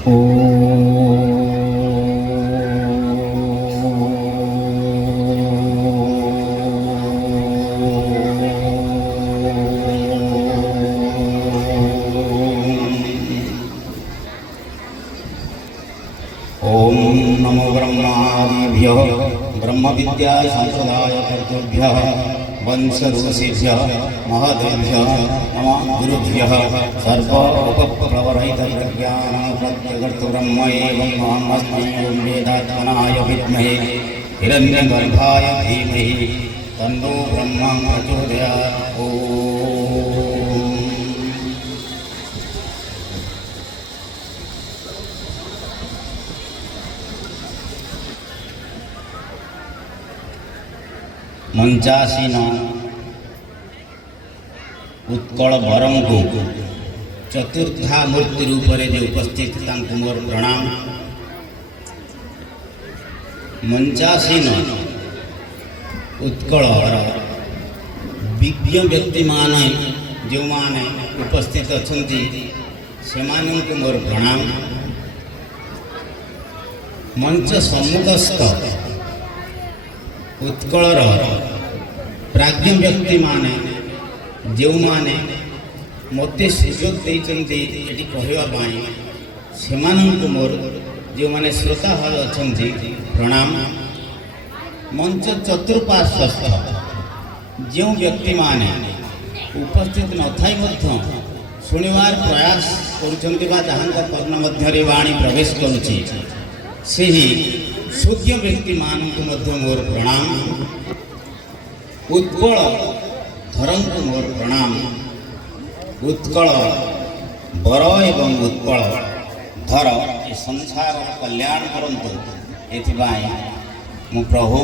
ओम नमो ब्रह्मादिभ्यो ब्रह्म विद्या संप्रदाय कर्तृभ्यः वंश ऋषिभ्यः महदेभ्यः नमः गुरुभ्यः सर्व उपप्रवरहित ज्ञान प्रत्यगर्तु ब्रह्म एवं महामस्मै वेदात्मनाय विद्महे हिरण्यगर्भाय धीमहि तन्नो ब्रह्मा प्रचोदयात्। ओम मंचासीन उत्कल बरम को चतुर्था मूर्ति रूप जो उपस्थित मोर प्रणाम। मंचासीन उत्कल विज्ञ व्यक्ति माने जो माने उपस्थित अछंती सेमानंकु मोर प्रणाम। मंच सम्मुखस्थ उत्कलर प्राज्ञ व्यक्ति माने जो माने मते सुयोग देइचंती एटी कहवाई सेमानंकु मोर जो माने श्रोता हल अछंती प्रणाम। मंच चतुर्पार्श्वस्थ जो व्यक्ति माने उपस्थित न थाई मध्य शुणिवार प्रयास करुछंती बा जहांका कर्ण मध्यरे वाणी प्रवेश करुछि सेही सूक्ष्म व्यक्ति मानक मध्य मोर प्रणाम। उत्कल धरम को मोर प्रणाम। उत्कल बर एवं उत्कल धर ए संसार कल्याण करंतु एथिबाई मु प्रभु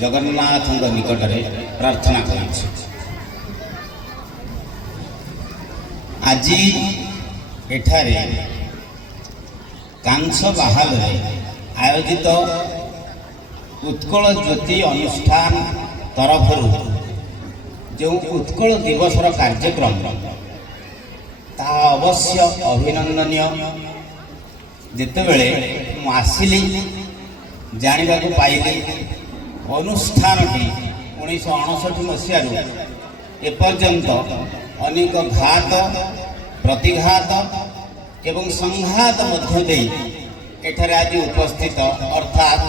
जगन्नाथ निकट में प्रार्थना करुछि। आज एठारे कांस बाहाल आयोजित उत्कल ज्योति अनुष्ठान तरफ जो उत्कल दिवसर कार्यक्रम ता अवश्य अभिनंदनीय। जेतेबेले मु आसिली जानिबा को पाइली अनुष्ठानटी 1959 मसीह एपर्यंत अनेक घात प्रतिघात एवं संघात मध्य देई एठारे आज उपस्थित अर्थात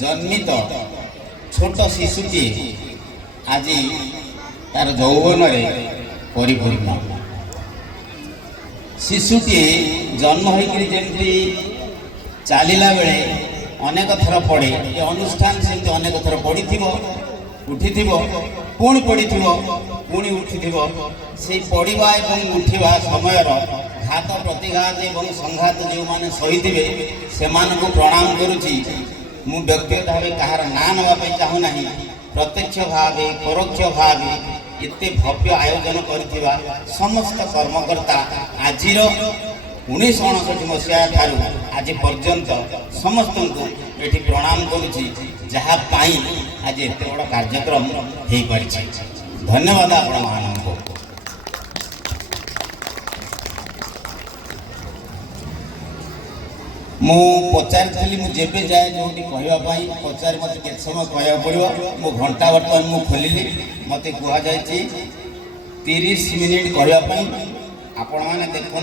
जन्मित छोट शिशुटी आज तार यौवन परिपूर्ण। शिशुटी जन्म होकर जमी चलला बेले अनेक थर पड़े ये अनुष्ठान से अनेक थर पड़ी उठी पुणी पड़ी पुणी उठी से पड़ा और उठा समय घात प्रतिघात एवं संघात जो मैंने सही से प्रणाम करुच्ची। मु व्यक्तिगत भाव कहार ना नापी चाहूना प्रत्यक्ष भाव परोक्ष भाव एत भव्य आयोजन कर समस्त कर्मकर्ता आज 1959 मसीहा ठारू आज पर्यंत समस्त को ये प्रणाम करुच्ची जहाँपाई आज एत बड़ कार्यक्रम हो पारी। धन्यवाद आपण मानक। मु पचारि मुझे जाए जो कहवाई पचारि मत के समय कह पड़ो मो घंटा बर्तमान मु खोलिली मत कहुई 30 मिनिट कहवाई। आपण मैंने देखु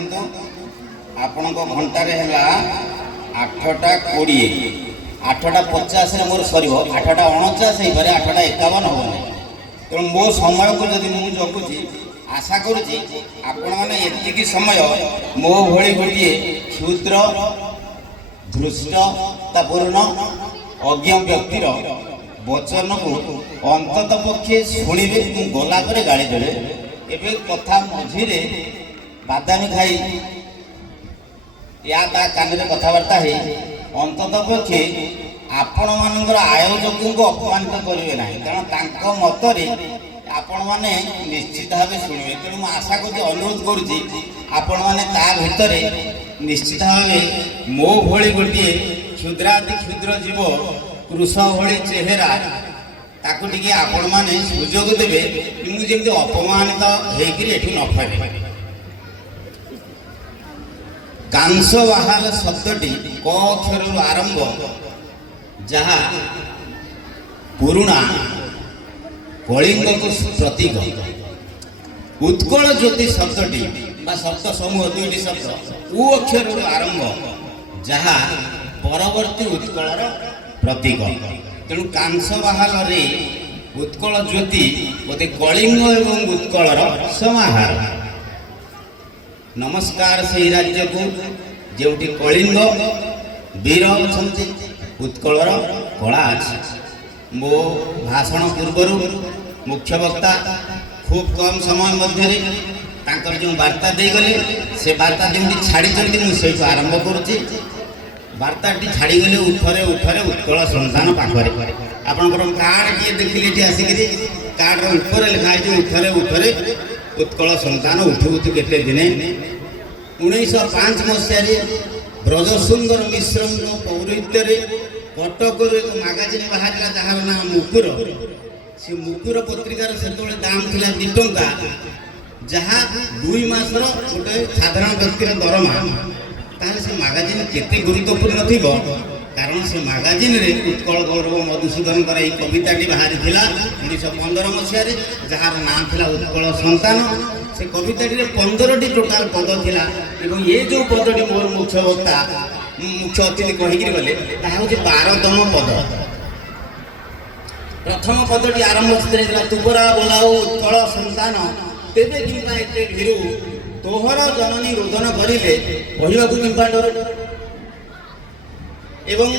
आपण घंटार है 8टा 20 8टा 50 मोर सर 8टा 49 हो पारे 8टा 51 हम तेणु मो समय को जब मुझे जगुची आशा करुच्ची आपण मैंने एतिकी समय मो भली गोटे क्षुद्र धृष्टतापूर्ण अज्ञ व्यक्तिर वचन को अंतत पक्षे शुणवे गला गाड़ी देवे एवं कथा मझीरे बादामी खाई या कान कथबार्ता है अंतत पक्षे आपण मान आयोजक को अपमानित करेंगे ना कारण मतरे आपण मैंने निश्चित भाव शुणे। तेणु आशा कर अनुरोध करुच्ची आपण मैंने भितर निश्चित भाव मो भली गोटे क्षुद्राति क्षुद्र जीव कृष भली चेहरा ताकू टी आपण मैंने सुजोग देवे मुझे अपमानित होकर न फेरे। କାଂସ ବାହାଲ ଶବ୍ଦଟି କ ଅକ୍ଷରରୁ ଆରମ୍ଭ, ଯାହା ପୁରୁଣା କଳିଙ୍ଗକୁ ପ୍ରତୀକ। ଉତ୍କଳ ଜ୍ୟୋତି ଶବ୍ଦଟି ବା ଶବ୍ଦ ସମୂହ ଦୁଇଟି ଶବ୍ଦ ଉ ଅକ୍ଷରରୁ ଆରମ୍ଭ, ଯାହା ପରବର୍ତ୍ତୀ ଉତ୍କଳର ପ୍ରତୀକ। ତେଣୁ କାଂସ ବାହାଲରେ ଉତ୍କଳ ଜ୍ୟୋତି ବୋଧେ କଳିଙ୍ଗ ଏବଂ ଉତ୍କଳର ସମାହାର। ନମସ୍କାର ସେହି ରାଜ୍ୟକୁ ଯେଉଁଠି କଳିଙ୍ଗ ବୀର ଅଛନ୍ତି, ଉତ୍କଳର କଳା ଅଛି। ମୋ ଭାଷଣ ପୂର୍ବରୁ ମୁଖ୍ୟ ବକ୍ତା ଖୁବ୍ କମ୍ ସମୟ ମଧ୍ୟରେ ତାଙ୍କର ଯେଉଁ ବାର୍ତ୍ତା ଦେଇଗଲେ, ସେ ବାର୍ତ୍ତା ଯେଉଁଠି ଛାଡ଼ିଛନ୍ତି ମୁଁ ସେଇଠୁ ଆରମ୍ଭ କରୁଛି। ବାର୍ତ୍ତାଟି ଛାଡ଼ିଗଲେ ଉଠରେ ଉଠରେ ଉତ୍କଳ ସନ୍ତାନ ପାଖରେ। ଆପଣଙ୍କର କାର୍ଡ଼ଟିଏ ଦେଖିଲେ ଏଠି ଆସିକିରି କାର୍ଡ଼ର ଉପରେ ଲେଖା ହେଇଛି ଉଠରେ ଉଠରେ ଉତ୍କଳ ସନ୍ତାନ ଉଠୁ ଉଠୁ କେତେ ଦିନେ। 1905 ମସିହାରେ ବ୍ରଜସୁନ୍ଦର ମିଶ୍ରଙ୍କ ପୌରୋହିତ୍ୟରେ କଟକରୁ ଏକ ମାଗାଜିନ୍ ବାହାରିଲା, ଯାହାର ନାଁ ମୁକୁର। ସେ ମୁକୁର ପତ୍ରିକାର ସେତେବେଳେ ଦାମ ଥିଲା 2 ଟଙ୍କା, ଯାହା 2 ମାସର ଗୋଟେ ସାଧାରଣ ବ୍ୟକ୍ତିର ଦରମା। ତାହେଲେ ସେ ମାଗାଜିନ୍ କେତେ ଗୁରୁତ୍ୱପୂର୍ଣ୍ଣ ଥିବ, କାରଣ ସେ ମାଗାଜିନ୍ରେ ଉତ୍କଳ ଗୌରବ ମଧୁସୂଦନଙ୍କର ଏହି କବିତାଟି ବାହାରିଥିଲା 1915 ମସିହାରେ, ଯାହାର ନାଁ ଥିଲା ଉତ୍କଳ ସନ୍ତାନ। ସେ କବିତାଟିରେ 15ଟି ଟୋଟାଲ ପଦ ଥିଲା ଏବଂ ଏ ଯେଉଁ ପଦଟି ମୋର ମୁଖ୍ୟ ବକ୍ତା ମୁଖ୍ୟ ଅତିଥି କହିକିରି ଗଲେ, ତାହା ହେଉଛି 12ତମ ପଦ। ପ୍ରଥମ ପଦଟି ଆରମ୍ଭ ହେଇଥିଲା ତୁବରା ବୋଲାଉ ଉତ୍କଳ ସନ୍ତାନ, ତେବେ କିମ୍ବା ଏତେ ଭୀରୁ ତୋହର ଜନନୀ ରୋଦନ କରିଲେ କହିବାକୁ କିମ୍ବା ଡର। ଏବଂ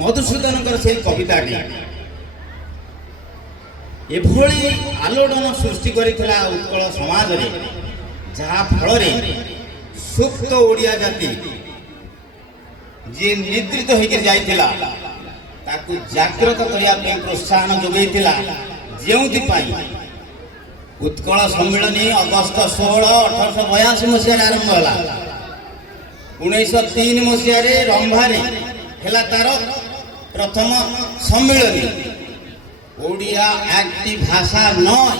ମଧୁସୂଦନଙ୍କର ସେହି କବିତାଟି ଏଭଳି ଆଲୋଡ଼ନ ସୃଷ୍ଟି କରିଥିଲା ଉତ୍କଳ ସମାଜରେ, ଯାହା ଫଳରେ ସୁପ୍ତ ଓଡ଼ିଆ ଜାତି ଯିଏ ନିଦ୍ରିତ ହୋଇକି ଯାଇଥିଲା ତାକୁ ଜାଗ୍ରତ କରିବା ପାଇଁ ପ୍ରୋତ୍ସାହନ ଯୋଗାଇଥିଲା। ଯେଉଁଥିପାଇଁ ଉତ୍କଳ ସମ୍ମିଳନୀ ଅଗଷ୍ଟ 16, 1882 ମସିହାରେ ଆରମ୍ଭ ହେଲା। 1903 ମସିହାରେ ରମ୍ଭାରେ ହେଲା ତାର ପ୍ରଥମ ସମ୍ମିଳନୀ। ଓଡ଼ିଆ ଆକ୍ଟି ଭାଷା ନয়,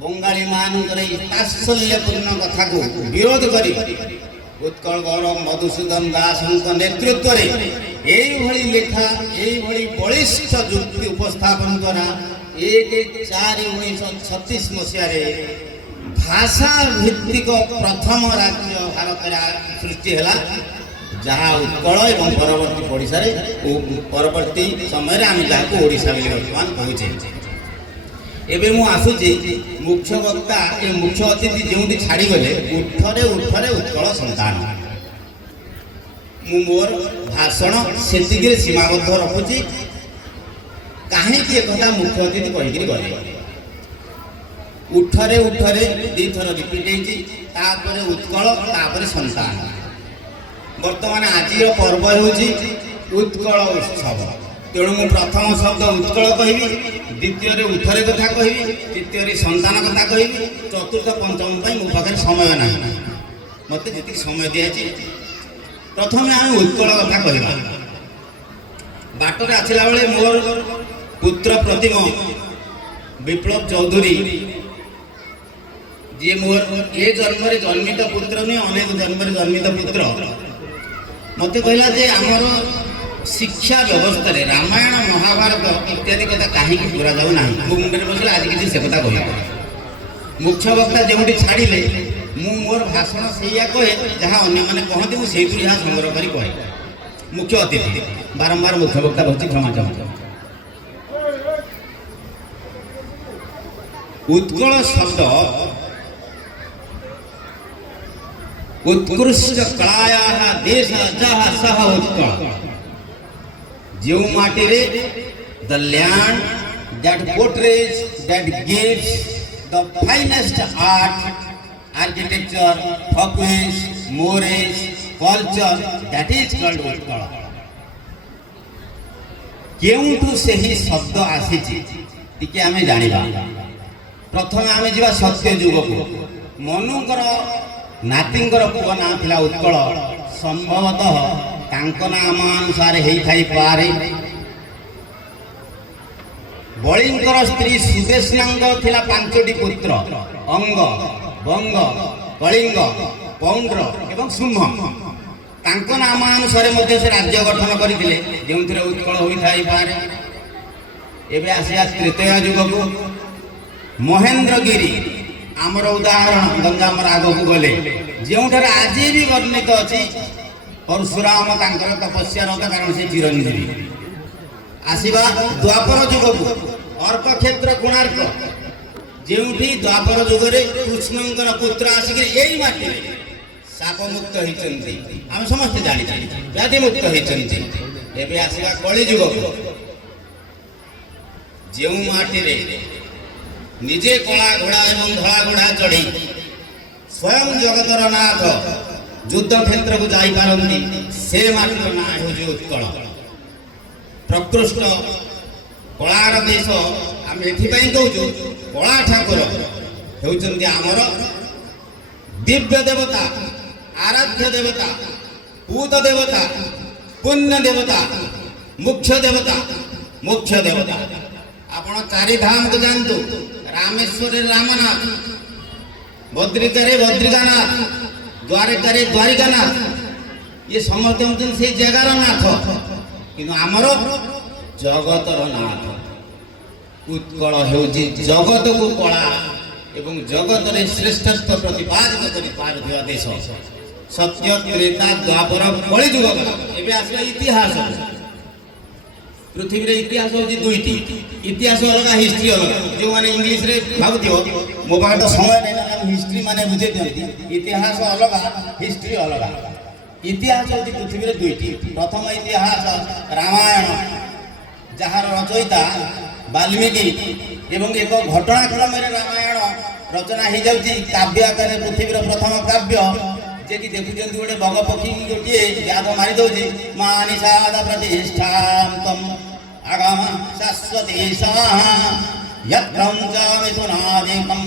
ବଙ୍ଗାଳୀ ମାନଙ୍କର ଏହି ତାତ୍ସଲ୍ୟପୂର୍ଣ୍ଣ କଥାକୁ ବିରୋଧ କରି ଉତ୍କଳ ଗୌରବ ମଧୁସୂଦନ ଦାସଙ୍କ ନେତୃତ୍ୱରେ এইভাবে লেখা এইভাবে বলিষ্ঠ যুক্তি উপস্থাপন করা 1/4/1936 মସିହାରେ ভাষা ভিত্তিক প্রথম রাজ্য ভারতের সৃষ্টি হলা, যাহা উৎকল এবং পরবর্তী ওড়িশারে পরবর্তী সময়ের আমি যাহাকে ওড়িশা বলে বর্তমান কହୁছে। এবে মু আসুছি মুখ্য বক্তা এ মুখ্য অতিথি যেটি ছাড়িগলে উঠরে উঠরে উৎকল সন্তান। ମୁଁ ମୋର ଭାଷଣ ସେତିକିରେ ସୀମାବଦ୍ଧ ରଖୁଛି। କାହିଁକି ଏକଥା ମୁଖ୍ୟ ଅତିଥି କହିକିରି ଗଲେ, ଉଠରେ ଉଠରେ ଦୁଇଥର ରିପିଟ୍ ହେଇଛି, ତାପରେ ଉତ୍କଳ, ତାପରେ ସନ୍ତାନ। ବର୍ତ୍ତମାନ ଆଜିର ପର୍ବ ହେଉଛି ଉତ୍କଳ ଉତ୍ସବ। ତେଣୁ ମୁଁ ପ୍ରଥମ ଶବ୍ଦ ଉତ୍କଳ କହିବି, ଦ୍ୱିତୀୟରେ ଉଠରେ କଥା କହିବି, ତୃତୀୟରେ ସନ୍ତାନ କଥା କହିବି, ଚତୁର୍ଥ ପଞ୍ଚମ ପାଇଁ ମୋ ପାଖରେ ସମୟ ନାହିଁ। ମୋତେ ଯେତିକି ସମୟ ଦିଆଯାଇଛି, ପ୍ରଥମେ ଆମେ ଉତ୍କଳ କଥା କହିବା। ବାଟରେ ଆସିଲା ବେଳେ ମୋର ପୁତ୍ର ପ୍ରତିମ ବିପ୍ଳବ ଚୌଧୁରୀ, ଯିଏ ମୋର ଏ ଜନ୍ମରେ ଜନ୍ମିତ ପୁତ୍ର ନୁହେଁ, ଅନେକ ଜନ୍ମରେ ଜନ୍ମିତ ପୁତ୍ର, ମୋତେ କହିଲା ଯେ ଆମର ଶିକ୍ଷା ବ୍ୟବସ୍ଥାରେ ରାମାୟଣ ମହାଭାରତ ଇତ୍ୟାଦି କଥା କାହିଁକି ପୁରା ଯାଉ ନାହିଁ। ମୋ ମୁଣ୍ଡରେ ବସିଲା ଆଜି କିଛି ସେ କଥା କହିବା। ମୁଖ୍ୟ ବକ୍ତା ଯେଉଁଠି ଛାଡ଼ିଲେ ମୁଁ ମୋର ଭାଷଣ ସେଇଆ କହେ, ଯାହା ଅନ୍ୟମାନେ କହନ୍ତି ମୁଁ ସେଇଥିରୁ ଯାହା ସଂଗ୍ରହ କରି କହେ। ମୁଖ୍ୟ ଅତିଥି ବାରମ୍ବାର ମୁଖ୍ୟ ବକ୍ତା ବସି କ୍ଷମା ଚାହୁଁଛି। ଉତ୍କଳ ଶବ୍ଦ ଉତ୍କୃଷ୍ଟ କଳାୟାଃ ଦେଶ ଯାହା ସହ ଉତ୍କଳ, ଯେଉଁ ମାଟିରେ the land that portrays that gives the finest art, architecture, folkways, mores, culture, that is called Utkal. କେଉଁଠୁ ସେହି ଶବ୍ଦ ଆସିଛି ଟିକେ ଆମେ ଜାଣିବା। ପ୍ରଥମେ ଆମେ ଯିବା ସତ୍ୟ ଯୁଗକୁ। ମନୁଙ୍କର ନାତିଙ୍କର ପୁଅ ନାଁ ଥିଲା ଉତ୍କଳ। ସମ୍ଭବତଃ ତାଙ୍କ ନାଁ ଆମ ଅନୁସାରେ ହେଇଥାଇପାରେ। ବଳିଙ୍କର ସ୍ତ୍ରୀ ସୁଦେଶ୍ନାଙ୍କ ଥିଲା 5ଟି ପୁତ୍ର, ଅଙ୍ଗ, ବଙ୍ଗ, କଳିଙ୍ଗ ପୌଣ୍ଡ୍ର ଏବଂ ଶୁମ୍ଭ ତାଙ୍କ ନାମ ଅନୁସାରେ ମଧ୍ୟ ସେ ରାଜ୍ୟ ଗଠନ କରିଥିଲେ ଯେଉଁଥିରେ ଉତ୍କଳ ହୋଇଥାଇପାରେ। ଏବେ ଆସିବା ତ୍ରେତୟା ଯୁଗକୁ। ମହେନ୍ଦ୍ରଗିରି ଆମର ଉଦାହରଣ ଗଞ୍ଜାମର ଆଗକୁ ଗଲେ ଯେଉଁଠାରେ ଆଜି ବି ବର୍ଣ୍ଣିତ ଅଛି ପରଶୁରାମ ତାଙ୍କର ତପସ୍ୟାରତ, କାରଣ ସେ ଚିରଞ୍ଜୀବୀ। ଆସିବା ଦ୍ୱାପର ଯୁଗକୁ। ଅର୍କକ୍ଷେତ୍ର କୋଣାର୍କ, ଯେଉଁଠି ଦ୍ୱାପର ଯୁଗରେ କୃଷ୍ଣଙ୍କର ପୁତ୍ର ଆସିକରି ଏଇ ମାଟିରେ ସାପ ମୁକ୍ତ ହେଇଛନ୍ତି, ଆମେ ସମସ୍ତେ ଜାଣିଛେ, ବ୍ୟାଧି ମୁକ୍ତ ହେଇଛନ୍ତି। ଏବେ ଆସିବା କଳି ଯୁଗକୁ। ଯେଉଁ ମାଟିରେ ନିଜେ କଳା ଘୋଡ଼ା ଏବଂ ଧଳା ଘୋଡ଼ା ଚଢ଼ି ସ୍ୱୟଂ ଜଗତର ନାଥ ଯୁଦ୍ଧ କ୍ଷେତ୍ରକୁ ଯାଇପାରନ୍ତି, ସେ ମାଟିର ନାଁ ହେଉଛି ଉତ୍କଳ। ପ୍ରକୃଷ୍ଟ କଳାର ଦେଶ। ଆମେ ଏଥିପାଇଁ କହୁଛୁ କଳା ଠାକୁର ହେଉଛନ୍ତି ଆମର ଦିବ୍ୟ ଦେବତା, ଆରାଧ୍ୟ ଦେବତା, ପୂତ ଦେବତା, ପୁଣ୍ୟ ଦେବତା, ମୁଖ୍ୟ ଦେବତା, ମୁଖ୍ୟ ଦେବତା। ଆପଣ ଚାରିଧାମକୁ ଯାଆନ୍ତୁ, ରାମେଶ୍ୱରରେ ରାମନାଥ, ବଦ୍ରିକାରେ ବଦ୍ରିକାନାଥ, ଦ୍ୱାରକାରେ ଦ୍ୱାରିକାନାଥ, ଇଏ ସମସ୍ତେ ହେଉଛନ୍ତି ସେଇ ଜାଗାର ନାଥ, କିନ୍ତୁ ଆମର ଜଗତର ନାଥ। ଉତ୍କଳ ହେଉଛି ଜଗତକୁ କଳା ଏବଂ ଜଗତରେ ଶ୍ରେଷ୍ଠତ୍ୱ ପ୍ରତିପାଦିତ କରିପାରୁଥିବା ଦେଶ। ସତ୍ୟ, ତ୍ରେତା, ଦ୍ୱାପର, କଳିଯୁଗ। ଏବେ ଆସିବା ଇତିହାସ। ପୃଥିବୀରେ ଇତିହାସ ହେଉଛି ଦୁଇଟି, ଇତିହାସ ଅଲଗା, ହିଷ୍ଟ୍ରି ଅଲଗା। ଯେଉଁମାନେ ଇଂଲିଶରେ ଭାବୁଥିବ, ମୋ ପାଖରେ ତ ସମୟ ନାହିଁ, ହିଷ୍ଟ୍ରି ମାନେ ବୁଝେଇ ଦିଅନ୍ତି। ଇତିହାସ ଅଲଗା, ହିଷ୍ଟ୍ରି ଅଲଗା। ଇତିହାସ ହେଉଛି ପୃଥିବୀରେ ଦୁଇଟି। ପ୍ରଥମ ଇତିହାସ ରାମାୟଣ, ଯାହାର ରଚୟିତା ବାଲ୍ମୀକି, ଏବଂ ଏକ ଘଟଣାକ୍ରମରେ ରାମାୟଣ ରଚନା ହେଇଯାଉଛି କାବ୍ୟ ଆକାରରେ। ପୃଥିବୀର ପ୍ରଥମ କାବ୍ୟ, ଯିଏକି ଦେଖୁଛନ୍ତି ଗୋଟେ ବଗ ପକ୍ଷୀ ଗୋଟିଏ ବ୍ୟାଧ ମାରି ଦଉଛି, ମା ନିଷାଦ ପ୍ରତିଷ୍ଠାନ୍ତମ୍ ଆଗମ ଶାଶ୍ୱତୀ ମିଥୁନାଦିକମ୍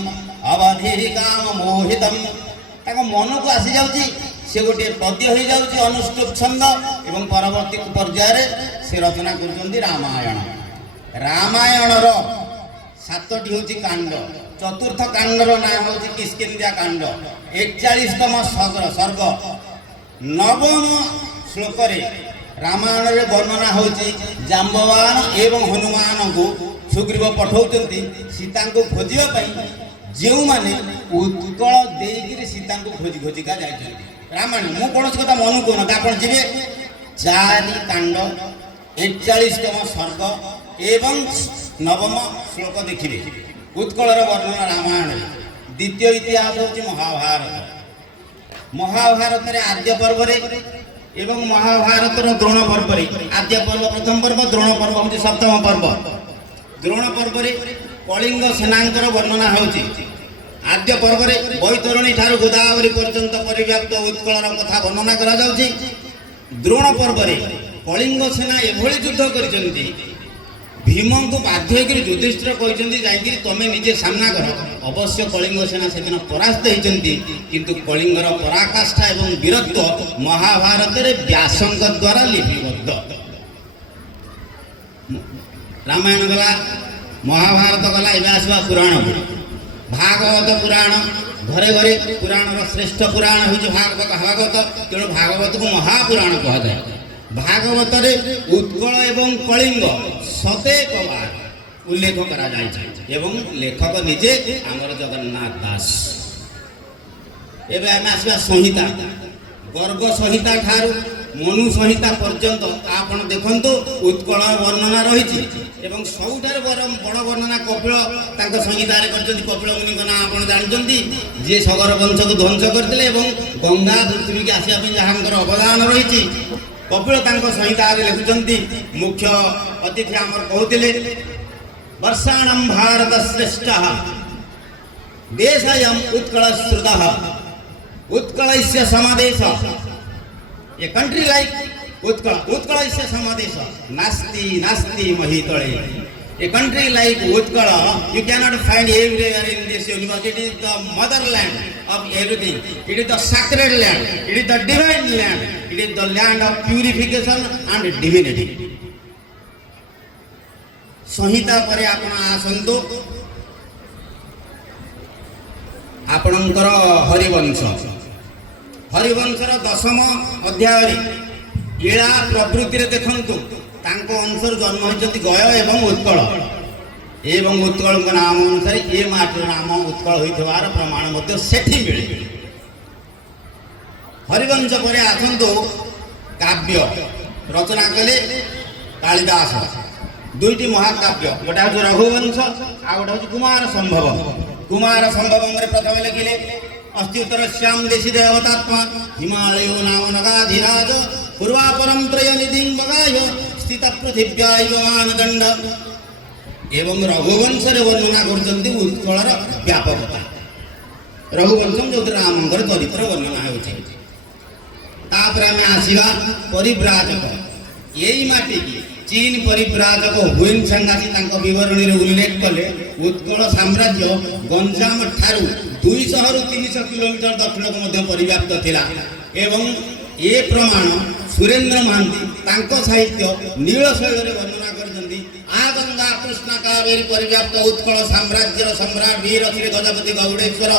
ଅବଧି କାମ ମୋହିତମ୍। ତାଙ୍କ ମନକୁ ଆସିଯାଉଛି, ସେ ଗୋଟିଏ ପଦ୍ୟ ହେଇଯାଉଛି ଅନୁଷ୍ଠୁପ ଛନ୍ଦ, ଏବଂ ପରବର୍ତ୍ତୀ ପର୍ଯ୍ୟାୟରେ ସେ ରଚନା କରୁଛନ୍ତି ରାମାୟଣ। ରାମାୟଣର 7ଟି ହେଉଛି କାଣ୍ଡ। ଚତୁର୍ଥ କାଣ୍ଡର ନାଁ ହେଉଛି କିଷ୍କିନ୍ଧ୍ୟା କାଣ୍ଡ। 41ତମ ସର୍ଗ। 9ମ ଶ୍ଲୋକରେ ରାମାୟଣରେ ବର୍ଣ୍ଣନା ହେଉଛି ଜାମ୍ବବାନ ଏବଂ ହନୁମାନଙ୍କୁ ସୁଗ୍ରୀବ ପଠାଉଛନ୍ତି ସୀତାଙ୍କୁ ଖୋଜିବା ପାଇଁ, ଯେଉଁମାନେ ଉତ୍କଳ ଦେଇକିରି ସୀତାଙ୍କୁ ଖୋଜି ଖୋଜିକା ଯାଇଛନ୍ତି। ରାମାୟଣ, ମୁଁ କୌଣସି କଥା ମନକୁ କହୁନଥିଲି, ଆପଣ ଯିବେ 4 କାଣ୍ଡ 41ତମ ସର୍ଗ ଏବଂ 9ମ ଶ୍ଲୋକ ଦେଖିବେ ଉତ୍କଳର ବର୍ଣ୍ଣନା ରାମାୟଣରେ। ଦ୍ୱିତୀୟ ଇତିହାସ ହେଉଛି ମହାଭାରତ। ମହାଭାରତରେ ଆଦ୍ୟ ପର୍ବରେ ଏବଂ ମହାଭାରତର ଦ୍ରୋଣ ପର୍ବରେ, ଆଦ୍ୟ ପର୍ବ ପ୍ରଥମ ପର୍ବ, ଦ୍ରୋଣ ପର୍ବ ହେଉଛି 7ମ ପର୍ବ। ଦ୍ରୋଣ ପର୍ବରେ କଳିଙ୍ଗ ସେନାଙ୍କର ବର୍ଣ୍ଣନା ହେଉଛି। ଆଦ୍ୟ ପର୍ବରେ ବୈତରଣୀ ଠାରୁ ଗୋଦାବରୀ ପର୍ଯ୍ୟନ୍ତ ପରିବ୍ୟାପ୍ତ ଉତ୍କଳର କଥା ବର୍ଣ୍ଣନା କରାଯାଉଛି। ଦ୍ରୋଣ ପର୍ବରେ କଳିଙ୍ଗ ସେନା ଏଭଳି ଯୁଦ୍ଧ କରିଛନ୍ତି, ଭୀମଙ୍କୁ ବାଧ୍ୟ ହୋଇକରି ଯୁଧିଷ୍ଠିର କହିଛନ୍ତି ଯାଇକରି ତମେ ନିଜେ ସାମ୍ନା କର। ଅବଶ୍ୟ କଳିଙ୍ଗ ସେନା ସେଦିନ ପରାସ୍ତ ହୋଇଛନ୍ତି, କିନ୍ତୁ କଳିଙ୍ଗର ପରାକାଷ୍ଠା ଏବଂ ବୀରତ୍ୱ ମହାଭାରତରେ ବ୍ୟାସଙ୍କ ଦ୍ୱାରା ଲିପିବଦ୍ଧ। ରାମାୟଣ ଗଲା, ମହାଭାରତ ଗଲା, ଏବେ ଆସିବା ପୁରାଣ। ଭାଗବତ ପୁରାଣ। ଘରେ ଘରେ ପୁରାଣର ଶ୍ରେଷ୍ଠ ପୁରାଣ ହେଉଛି ଭାଗବତ। ତେଣୁ ଭାଗବତକୁ ମହାପୁରାଣ କୁହାଯାଏ। ଭାଗବତରେ ଉତ୍କଳ ଏବଂ କଳିଙ୍ଗ 7 ବାର ଉଲ୍ଲେଖ କରାଯାଇଛି, ଏବଂ ଲେଖକ ନିଜେ ଆମର ଜଗନ୍ନାଥ ଦାସ। ଏବେ ଆମେ ଆସିବା ସଂହିତା। ଗର୍ଗ ସଂହିତା ଠାରୁ ମନୁ ସଂହିତା ପର୍ଯ୍ୟନ୍ତ ଆପଣ ଦେଖନ୍ତୁ ଉତ୍କଳ ବର୍ଣ୍ଣନା ରହିଛି, ଏବଂ ସବୁଠାରୁ ବଡ଼ ବର୍ଣ୍ଣନା କପିଳ ତାଙ୍କ ସଂହିତାରେ କରିଛନ୍ତି। କପିଳ ମୁନିଙ୍କ ନାଁ ଆପଣ ଜାଣିଛନ୍ତି, ଯିଏ ସଗର ବଂଶକୁ ଧ୍ୱଂସ କରିଥିଲେ ଏବଂ ଗଙ୍ଗା ପୃଥିବୀକି ଆସିବା ପାଇଁ ଯାହାଙ୍କର ଅବଦାନ ରହିଛି। କପିଳ ତାଙ୍କ ସଂହିତାରେ ଲେଖୁଛନ୍ତି, ମୁଖ୍ୟ ଅତିଥି ଆମର କହୁଥିଲେ, ବର୍ଷାଣଂ ଭାରତ ଶ୍ରେଷ୍ଠ ଦେଶୟଂ Utkal ଶ୍ରୁତଃ ଉତ୍କଳସ୍ୟ ସମାଦେଶ। A country like Utkala, Utkala is a Samadesha, Nasti, Nasti Mahitole. A country like Utkala, you cannot find everywhere in this universe. It is the motherland of everything. It is the sacred land. It is the divine land. It is the land of purification and divinity. Sanhita pare apna asantu. ଆପଣଙ୍କର ହରିବଂଶ। हरिवंशर 10म अध्याय ईला प्रवृत्ति देखु अंशर जन्म होती गय एवं उत्कल एवं उत्कल नाम अनुसार ये माटर नाम उत्कल होइथिबार प्रमाण मिले। हरिवंश पर आसतु काव्य रचना कले कालिदास दुईटी महाकाव्य गोटे हूँ रघुवंश आ गोटे हूँ कुमार संभव। कुमार संभव प्रथम लिखिले अस्त्युत्तर श्याम देशी देवतात्मा हिमालय नाम नगाधिराज पूर्वापरम त्रय निधि बगाय स्थित पृथिव्याय मानदंड एवं रघुवंश वर्णना कर उत्कलर व्यापकता। रघुवंशम जो रामंकर चरित्र वर्णना होपर आम आसवा परिव्राजक यही माटी की चीन परिव्राजक हुएन सांगासी बरणी उल्लेख कले उत्कल साम्राज्य गंजाम ठारू 200 रु 300 किलोमीटर दक्षिण को परिव्याप्त थिला एवं ए प्रमाण सुरेंद्र महांती साहित्य नील शैली वर्णना करछन्ती आ गंगा कृष्णा कावेरी परिव्याप्त उत्कल साम्राज्यर सम्राट वीर श्री गजपति गौड़ेश्वर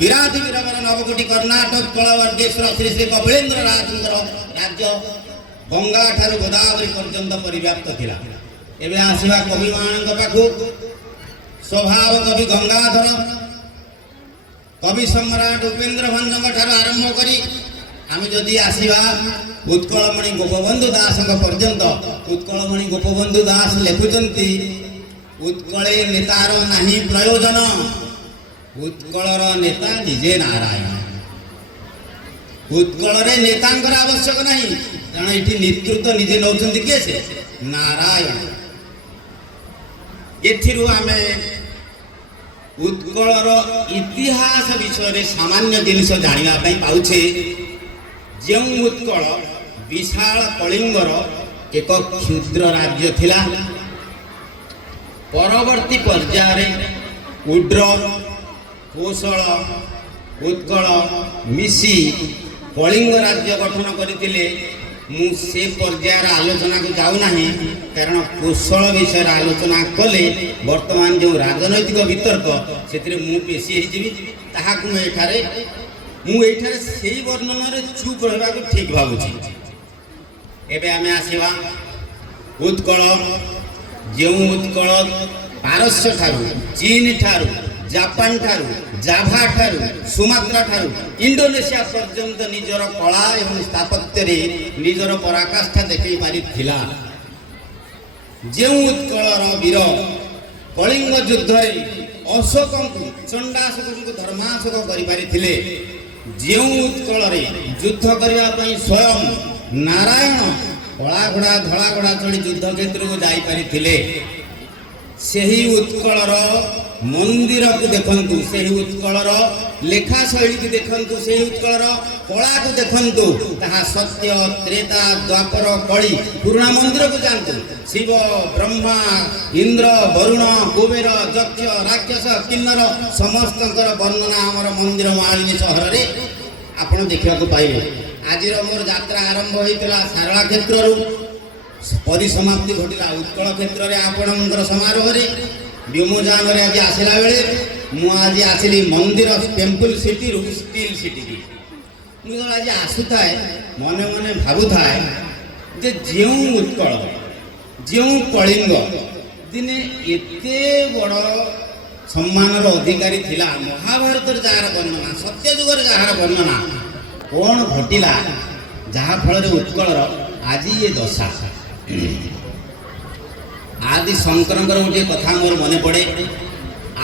विराट वीरवर नवकोटी कर्णाटक कलवर्गेश्वर श्री श्री कपिलेन्द्र राजेन्द्र राज्य गंगा ठारू गोदावरी पर्यंत परिव्याप्त थिला। एबे आसीबा कवि मानक पाखु स्वभाव कवि गंगाधर कवि सम्राट उपेन्द्र भंजक ठारू आरंभ करी आम जदि आसीबा उत्कलमणि गोपबंधु दास पर्यंत उत्कलमणि गोपबंधु दास लिखुचंती उत्कले नेतार नाही प्रयोजन उत्कलर नेता निजे नारायण। उत्कल नेतांकर आवश्यक नहीं कारण ये नेतृत्व निजे नौ किए से नारायण। एम उत्कलर इतिहास विषय सामान्य जिनिस जानापी पाचे जो उत्कल विशाल कलिंगर एक क्षुद्र राज्य थिला परवर्ती पर्यायर उड्र कौशल उत्कल मिसी कलिंग राज्य गठन करते से पर्यायर आलोचना को जाऊना कारण कौशल विषय आलोचना कले वर्तमान जो राजनैतिक वितर्क से पेशी मुझे से वर्णन चुप रहा ठीक भावुची। एबे आमे आसीबा उत्कल जो उत्कल पारस्य ठारू चीन ठारू जापान ठारू जाभा ठारू सुमात्रा ठारू इंडोनेशिया पर्यंत निजर कला एवं स्थापत्य निजर पराकाष्ठा देखी पारिथिला। जो उत्कलर वीर कलिंग युद्ध अशोक चंडाशोक को धर्माशोक करिपारिथिले जो उत्कल युद्ध करने स्वयं नारायण कला घोड़ा धला घोड़ा चढ़ी युद्ध क्षेत्र को जापारी से उत्कलर मंदिर को देखु से उत्कलर लेखा शैली को देखु से उत्कलर कला को देखु ताहा सत्य त्रेता द्वापर कली पुराणा मंदिर को जानतु शिव ब्रह्मा इंद्र वरुण कुबेर यक्ष राक्षस किन्नर समस्त वर्णना आमर मंदिर मालिनी सहर में आपण देखा पाइबे। आज मोर यात्रा आरंभ होता सारला क्षेत्र परिसमाप्ति घटला उत्कल क्षेत्र में आपण समारोह व्योमजान आज आसला बेले मुझे आसली मंदिर टेम्पल सिटी रू स्टील सिटी की मुझे आज आसुए मन मन भावुए जे जो उत्कल जो कलिंग दिने एते बड़ सम्मान अधिकारी थिला महाभारत जार वर्णना सत्यजुगर जार वर्णना कौन घटिला जहाँ फल उत्कलर आज ये दशा। आदि शंकर गोटे कथा मोर मन पड़े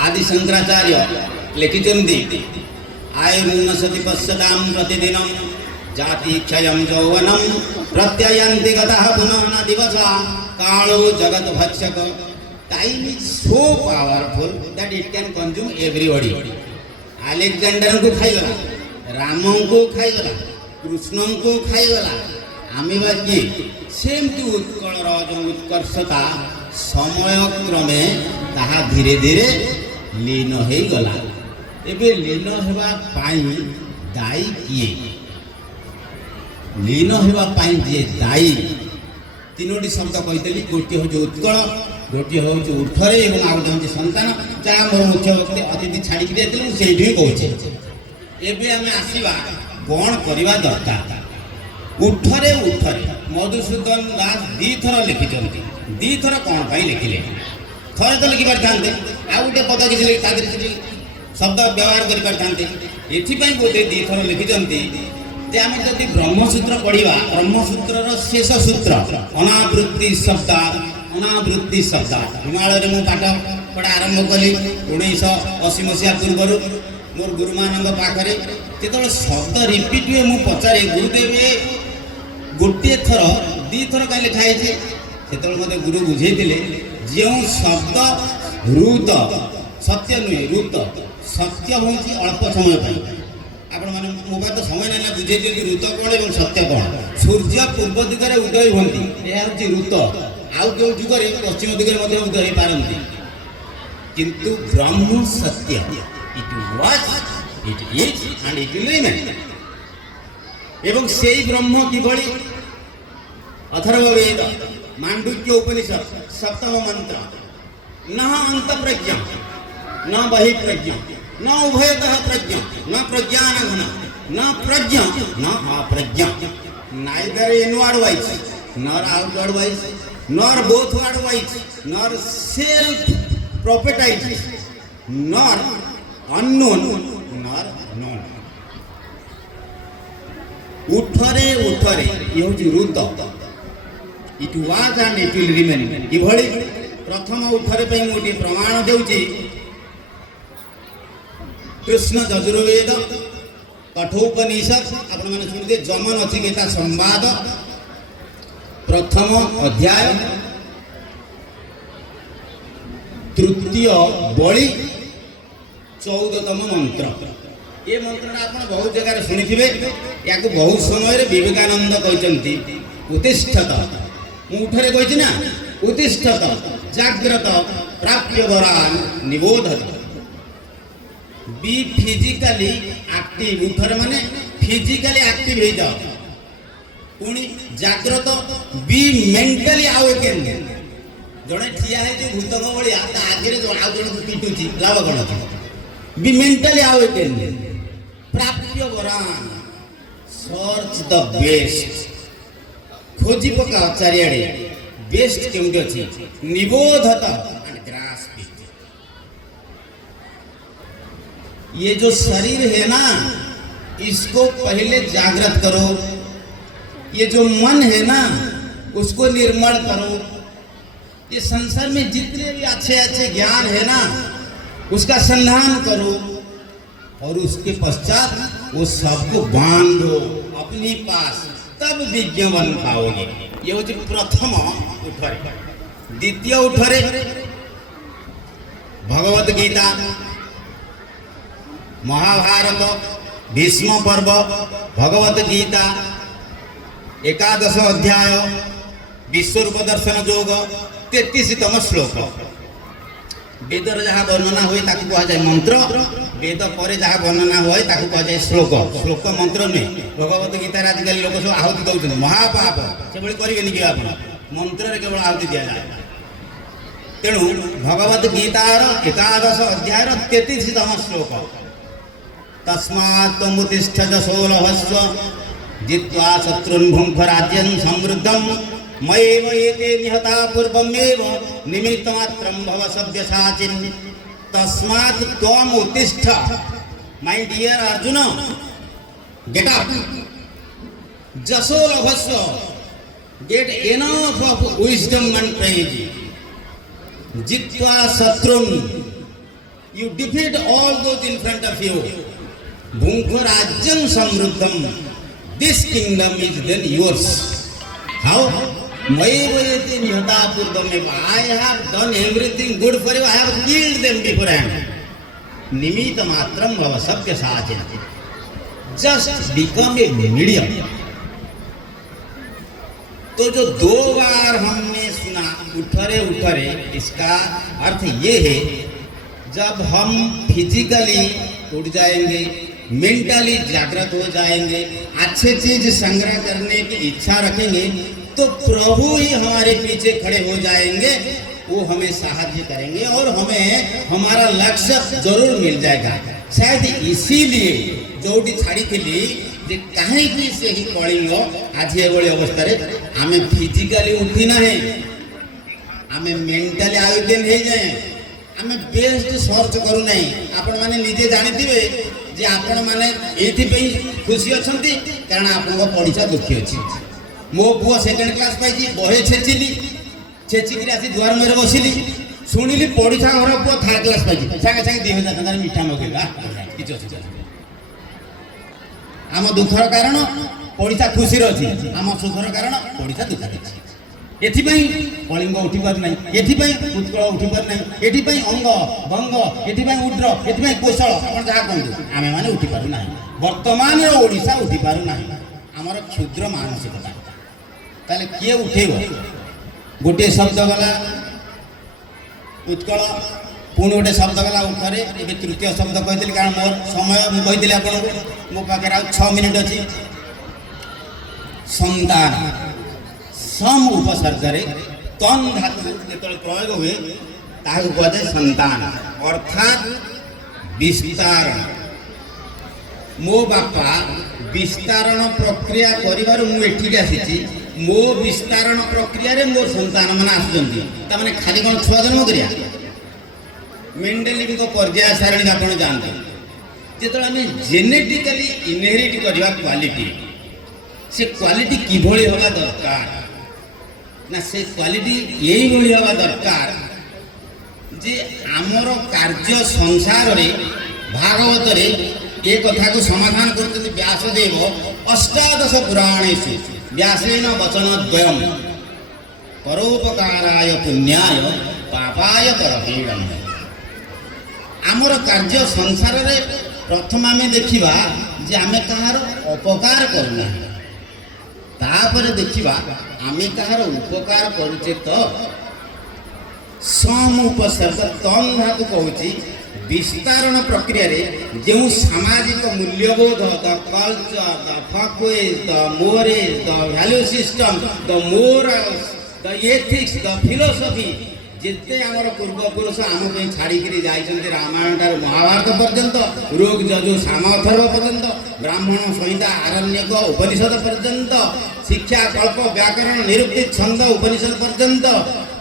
आदि शंकराचार्य लिखिंट आयुर्नशति पश्यतां प्रतिदिन जाति क्षय यौवनम प्रत्ययंति गतः पुनः न दिवसा कालो जगत भक्षक। Time is so powerful that it can consume everybody. Alexander को खाईगला राम को खाईगला कृष्ण को खाईगला आमे बाकी सेमती उत्कलर जो उत्कर्षता समय क्रमे ताहा धीरे धीरे लीन हो गला। एबे लीन होगा दायी किए लीन होगा जे दायी तीनोटी शब्द कही गोटे हूँ उत्कल गोटे हूँ उठरे और आउ गोटे हूँ संतान जहाँ मोर मुख्य व्यक्ति अतिथि छाड़ी से कहूँ एबे आम आसवा कौन करवा दरकार उठरे उठरे मधुसूदन दास दी थर लिखिं दी थर कौन पर लिखिले थरे तो लिखि पारिथान्ते आ गोटे पद किसी किसी शब्द व्यवहार कर पारिथान्ते एथिपाई बोधे दी थर लिखिं जे आम जदि ब्रह्मसूत्र पढ़ा ब्रह्मसूत्र शेष सूत्र अनावृत्ति शब्द हिमालय में पाठ पढ़ा आरंभ कली 1980 मसीहा पूर्व मोर गुरुमान पाखे जो शब्द रिपीट हुए मुझे पचारे गुरुदेव गोटे थर दी थर कहीं लिखाई से मत गुरु बुझे जो शब्द ऋत सत्य नुहे ऋत सत्य हूँ अल्प समय पर आपण मैंने मो पास तो समय ना बुझे ऋत कौन और सत्य कौन सूर्य पूर्व दिगरे उदय होती यह हूँ ऋत आउ क्यों जुगे पश्चिम दिगरे उदय हो पारती किंतु ब्रह्म सत्य it was it is and it will remain एवं से ब्रह्म किभली अथर्ववेद मांडुक्य उपनिषद सप्तम मंत्र न अंत प्रज्ञा न बहिप्रज्ञा न उभयतः प्रज्ञा न प्रज्ञान घन न प्रज्ञा न अप्रज्ञा neither inward wise nor outward wise nor bothward wise nor self प्रोपेटाइज नॉर अननोन नॉर नोन उठरे उठरे ये हूँ ऋत it was and it will remain इभली प्रथम उठरे पे मुझे प्रमाण देउची कृष्ण यजुर्वेद कठोपनिषद आपण मैंने शुणुते जम नचिकेता संवाद प्रथम अध्याय तृतीय बलि 14तम मंत्र ये मंत्र आप बहुत जगह शुणी या बहुत समय विवेकानंद कहते उत्तिष्ठत मुठे कही ना उत्तिष्ठत जाग्रत प्राप्य वरान निबोधत बी फिजिकली एक्टिव उठर माने फिजिकली एक्टिव हो जाओ पुणी जाग्रत बी मेंटली अवेकेन जड़े ठिया है जो भूतक भाया आगे आउ जन पिटुची लाभ कौन बी मेंटली अवेकेन प्राप्य वरान सर्च द बेस्ट खोजी पका चारिआडे बेस्ट केउंटी अछि निबोधत एंड ग्रास्प ये जो शरीर है ना इसको पहले जागृत करो ये जो मन है ना उसको निर्मल करो ये संसार में जितने भी अच्छे अच्छे ज्ञान है ना उसका संधान करो और उसके पश्चात वो सबको बांधो अपनी पास तब विज्ञ बन पाओगे ये हो प्रथम उठरे द्वितीय उठरे भगवत गीता महाभारत भीष्म पर्व भगवत गीता एकादश अध्याय विश्वरूप दर्शन योग 33तम श्लोक वेदर जहाँ वर्णना हुए ताकू कह जाए मंत्र वेद पर जहाँ वर्णना हुए ताकू कह जाए श्लोक श्लोक मंत्र नुहे भगवत गीतार आजिकल लोक सब आहुति दौरान महापाप से करेंगे कि आप मंत्र केवल आहुति दि जाए तेणु भगवत गीतार एकादश अध्याय 33तम श्लोक तस्मात् त्वमुत्तिष्ठ जशोलभस्व जित्वा शत्रुन् भुङ्क्ष राज्यं समृद्धं मयैव एते निहता पूर्वमेव निमित्तमात्रं भव सव्यसाचिन् तस्मात् त्वमुत्तिष्ठ my dear Arjun get up जशोलभस्व get enough of wisdom and praise जित्वा शत्रुन् you defeat all those in front of you भुङ्क्ष राज्यं समृद्धं this kingdom is then yours how मयैव एते निहता पूर्वमेव I have done everything good for you I have killed them beforehand निमित्त मात्रम भव सव्यसाचिन् जस्ट बिकम ए मीडियम तो जो दो बार हमने सुना उठरे उठरे इसका अर्थ ये है जब हम फिजिकली उठ जाएंगे मेंटली जागृत हो जाएंगे अच्छे चीज संग्रह करने की इच्छा रखेंगे तो प्रभु ही हमारे पीछे खड़े हो जाएंगे वो हमें सहायता करेंगे और हमें हमारा लक्ष्य जरूर मिल जाएगा शायद इसीलिए जोटी छाड़ी थी ଯେ କାହିଁକି ସେହି କଳିଙ୍ଗ ଆଜି ଏଭଳି ଅବସ୍ଥାରେ ଆମେ ଫିଜିକାଲି ଉଠି ନାହିଁ, ଆମେ ମେଣ୍ଟାଲି ଆୱେକେନ୍ ହେଇଯାଏ, ଆମେ ବେଷ୍ଟ ସର୍ଚ୍ଚ କରୁନାହିଁ। ଆପଣମାନେ ନିଜେ ଜାଣିଥିବେ ଯେ ଆପଣମାନେ ଏଇଥିପାଇଁ ଖୁସି ଅଛନ୍ତି କାରଣ ଆପଣଙ୍କ ପଡ଼ିଶା ଦୁଃଖୀ ଅଛି। ମୋ ପୁଅ ସେକେଣ୍ଡ କ୍ଲାସ୍ ପାଇଛି, ବହେ ଛେଚିକିରି ଆସି ଦୁଆର ମୁହଁରେ ବସିଲି, ଶୁଣିଲି ପଡ଼ିଶା ଘର ପୁଅ ଥାର୍ଡ କ୍ଲାସ୍ ପାଇଛି, ସାଙ୍ଗେ ସାଙ୍ଗେ 2000 ଟଙ୍କାରେ ମିଠା ମଗେଇବା, କିଛି ଅସୁବିଧା ନାହିଁ। ଆମ ଦୁଃଖର କାରଣ ପଡ଼ିଶା ଖୁସିରେ ଅଛି, ଆମ ସୁଖର କାରଣ ପଡ଼ିଶା ଦୁଃଖରେ ଅଛି। ଏଥିପାଇଁ କଳିଙ୍ଗ ଉଠି ପାରୁନାହିଁ, ଏଥିପାଇଁ ଉତ୍କଳ ଉଠି ପାରୁନାହିଁ, ଏଥିପାଇଁ ଅଙ୍ଗ ଭଙ୍ଗ, ଏଥିପାଇଁ ଉଡ୍ର, ଏଥିପାଇଁ କୌଶଳ, ଆପଣ ଯାହା କୁହନ୍ତୁ, ଆମେମାନେ ଉଠି ପାରୁନାହିଁ। ବର୍ତ୍ତମାନର ଓଡ଼ିଶା ଉଠି ପାରୁନାହିଁ, ଆମର କ୍ଷୁଦ୍ର ମାନସିକତା। ତାହେଲେ କିଏ ଉଠେଇବ? ଗୋଟିଏ ଶବ୍ଦ ଗଲା ଉତ୍କଳ, ପୁଣି ଗୋଟେ ଶବ୍ଦ ଗଲା ଉଠରେ, ଏବେ ତୃତୀୟ ଶବ୍ଦ କହିଥିଲି କାରଣ ମୋର ସମୟ ମୁଁ କହିଥିଲି ଆପଣଙ୍କୁ, ମୋ ପାଖରେ ଆଉ 6 ମିନିଟ୍ ଅଛି। ସନ୍ତାନ, ସମ୍ ଉପସର୍ଗରେ ତନ୍ ଧାତୁ ଯେତେବେଳେ ପ୍ରୟୋଗ ହୁଏ ତାହାକୁ କୁହାଯାଏ ସନ୍ତାନ, ଅର୍ଥାତ୍ ବିସ୍ତାରଣ। ମୋ ବାପା ବିସ୍ତାରଣ ପ୍ରକ୍ରିୟା କରିବାରୁ ମୁଁ ଏଠିକି ଆସିଛି, ମୋ ବିସ୍ତାରଣ ପ୍ରକ୍ରିୟାରେ ମୋ ସନ୍ତାନ ମାନେ ଆସୁଛନ୍ତି। ତାମାନେ ଖାଲି କ'ଣ ଛୁଆ ଜନ୍ମ କରିବା? ମେଣ୍ଡେଲିଙ୍କ ପର୍ଯ୍ୟାୟ ସାରଣୀ ଆପଣ ଜାଣନ୍ତି, ଯେତେବେଳେ ଆମେ ଜେନେଟିକାଲି ଇନହେରିଟ୍ କରିବା କ୍ୱାଲିଟି, ସେ କ୍ୱାଲିଟି କିଭଳି ହେବା ଦରକାର ନା ସେ କ୍ୱାଲିଟି ଏଇଭଳି ହେବା ଦରକାର ଯେ ଆମର କାର୍ଯ୍ୟ ସଂସାରରେ ଭାଗବତରେ ଏ କଥାକୁ ସମାଧାନ କରୁଛନ୍ତି ବ୍ୟାସଦେବ। ଅଷ୍ଟାଦଶ ପୁରାଣେଷୁ ବ୍ୟାସେନ ବଚନ ଦ୍ୱୟମ୍ ପରୋପକାରାୟ ପୁଣ୍ୟାୟ ପାପାୟ ପରପୀଡ଼ନ। ଆମର କାର୍ଯ୍ୟ ସଂସାରରେ ପ୍ରଥମେ ଆମେ ଦେଖିବା ଯେ ଆମେ କାହାର ଅପକାର କରୁନାହିଁ, ତାପରେ ଦେଖିବା ଆମେ କାହାର ଉପକାର କରୁଛେ। ତ ସମ୍ ଉପସର୍ଗ ତନ୍ ଧାତୁ କହୁଛି ବିସ୍ତାରଣ ପ୍ରକ୍ରିୟାରେ ଯେଉଁ ସାମାଜିକ ମୂଲ୍ୟବୋଧ, the culture, the folkways, the mores, the value system, the morals, the ethics, the philosophy ଯେତେ ଆମର ପୂର୍ବପୁରୁଷ ଆମ ପାଇଁ ଛାଡ଼ିକିରି ଯାଇଛନ୍ତି, ରାମାୟଣ ଠାରୁ ମହାଭାରତ ପର୍ଯ୍ୟନ୍ତ, ଋକ୍ ଯଜୁ ସାମ ଅଥର୍ବ ପର୍ଯ୍ୟନ୍ତ, ବ୍ରାହ୍ମଣ ସଂହିତା ଆରଣ୍ୟକ ଉପନିଷଦ ପର୍ଯ୍ୟନ୍ତ, ଶିକ୍ଷା କଳ୍ପ ବ୍ୟାକରଣ ନିରୁକ୍ତି ଛନ୍ଦ ଉପନିଷଦ ପର୍ଯ୍ୟନ୍ତ,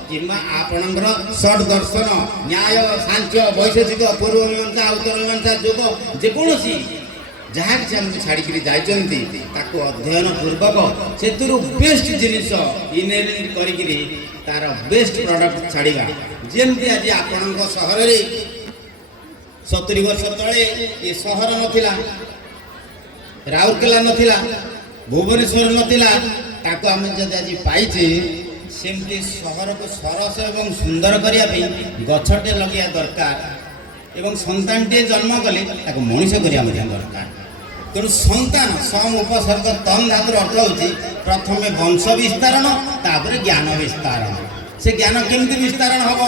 କିମ୍ବା ଆପଣଙ୍କର ଷଡ୍ ଦର୍ଶନ ନ୍ୟାୟ ସାଂଖ୍ୟ ବୈଶେଷିକ ପୂର୍ବମୀମାଂସା ଉତ୍ତରମୀମାଂସା ଯୋଗ ଯେକୌଣସି ଯାହା କିଛି ଆମକୁ ଛାଡ଼ିକିରି ଯାଇଛନ୍ତି ତାକୁ ଅଧ୍ୟୟନ ପୂର୍ବକ ସେଥିରୁ ବେଷ୍ଟ ଜିନିଷ ଇନହେରିଟ୍ କରିକିରି ତାର ବେଷ୍ଟ ପ୍ରଡକ୍ଟ ଛାଡ଼ିବା। ଯେମିତି ଆଜି ଆପଣଙ୍କ ସହରରେ 70 ବର୍ଷ ତଳେ ଏ ସହର ନଥିଲା, ରାଉରକେଲା ନଥିଲା, ଭୁବନେଶ୍ୱର ନଥିଲା, ତାକୁ ଆମେ ଯଦି ଆଜି ପାଇଛେ, ସେମିତି ସହରକୁ ସରସ ଏବଂ ସୁନ୍ଦର କରିବା ପାଇଁ ଗଛଟେ ଲଗାଇବା ଦରକାର ଏବଂ ସନ୍ତାନଟିଏ ଜନ୍ମ କଲେ ତାକୁ ମଣିଷ କରିବା ମଧ୍ୟ ଦରକାର। ତେଣୁ ସନ୍ତାନ ସମ୍ ଉପସର୍ଗ ତନ୍ ଧାତୁର ଅର୍ଥ ହେଉଛି ପ୍ରଥମେ ବଂଶ ବିସ୍ତାରଣ, ତାପରେ ଜ୍ଞାନ ବିସ୍ତାରଣ। ସେ ଜ୍ଞାନ କେମିତି ବିସ୍ତାରଣ ହେବ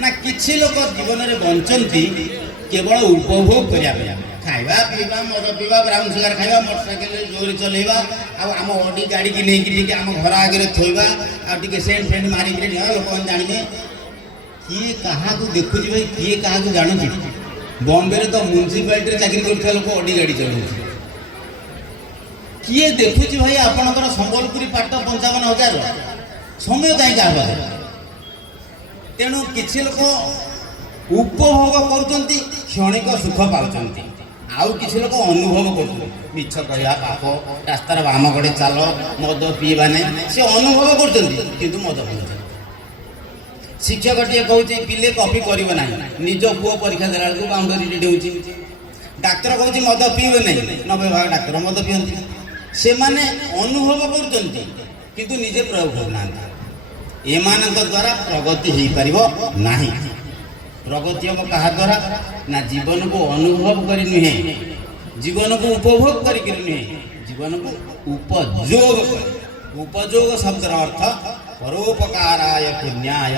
ନା କିଛି ଲୋକ ଜୀବନରେ ବଞ୍ଚନ୍ତି କେବଳ ଉପଭୋଗ କରିବା ପାଇଁ, ଖାଇବା ପିଇବା, ମଦ ପିଇବା, ବ୍ରାଉନ୍ ସୁଗାର ଖାଇବା, ମୋଟରସାଇକେଲ ଜୋରେ ଚଲେଇବା, ଆଉ ଆମ ଅଡି ଗାଡ଼ିକି ନେଇକି ଟିକେ ଆମ ଘର ଆଗରେ ଥୋଇବା, ଆଉ ଟିକେ ସେଣ୍ଟ ଫେଣ୍ଟ ମାରିକିରି ଲୋକମାନେ ଜାଣିବେ। କିଏ କାହାକୁ ଦେଖୁଛି ଭାଇ, କିଏ କାହାକୁ ଜାଣୁଛି? ବମ୍ବେରେ ତ ମ୍ୟୁନିସିପାଲିଟିରେ ଚାକିରି କରୁଥିବା ଲୋକ ଅଡି ଗାଡ଼ି ଚଳାଉଛି। କିଏ ଦେଖୁଛି ଭାଇ ଆପଣଙ୍କର ସମ୍ବଲପୁରୀ ପାଟ 55,000? ସମୟ କାହିଁ କାହା ପାଖରେ? ତେଣୁ କିଛି ଲୋକ ଉପଭୋଗ କରୁଛନ୍ତି, କ୍ଷଣିକ ସୁଖ ପାଉଛନ୍ତି, ଆଉ କିଛି ଲୋକ ଅନୁଭବ କରୁଛନ୍ତି। ମିଛ କହିବା ପାପ, ରାସ୍ତାର ବାମ କଡ଼େ ଚାଲ, ମଦ ପିଇବା ନାହିଁ, ସେ ଅନୁଭବ କରୁଛନ୍ତି କିନ୍ତୁ ମଦ ପିଉଛନ୍ତି। ଶିକ୍ଷକଟିଏ କହୁଛି ପିଲେ କପି କରିବ ନାହିଁ, ନିଜ ପୁଅ ପରୀକ୍ଷା ଦେଲା ବେଳକୁ ବାଉଣ୍ଡରୀ ଡେଉଛି। ଡାକ୍ତର କହୁଛି ମଦ ପିଇବେ ନାହିଁ, 90% ଡାକ୍ତର ମଦ ପିଅନ୍ତି। ସେମାନେ ଅନୁଭବ କରୁଛନ୍ତି କିନ୍ତୁ ନିଜେ ପ୍ରୟୋଗ କରୁନାହାନ୍ତି। ଏମାନଙ୍କ ଦ୍ୱାରା ପ୍ରଗତି ହେଇପାରିବ ନାହିଁ। ପ୍ରଗତି ହେବ କାହା ଦ୍ୱାରା ନା ଜୀବନକୁ ଅନୁଭବ କରି ନୁହେଁ, ଜୀବନକୁ ଉପଭୋଗ କରିକି ନୁହେଁ, ଜୀବନକୁ ଉପଯୋଗ କରି। ଉପଯୋଗ ଶବ୍ଦର ଅର୍ଥ ପରୋପକାରାୟ ପୁଣ୍ୟାୟ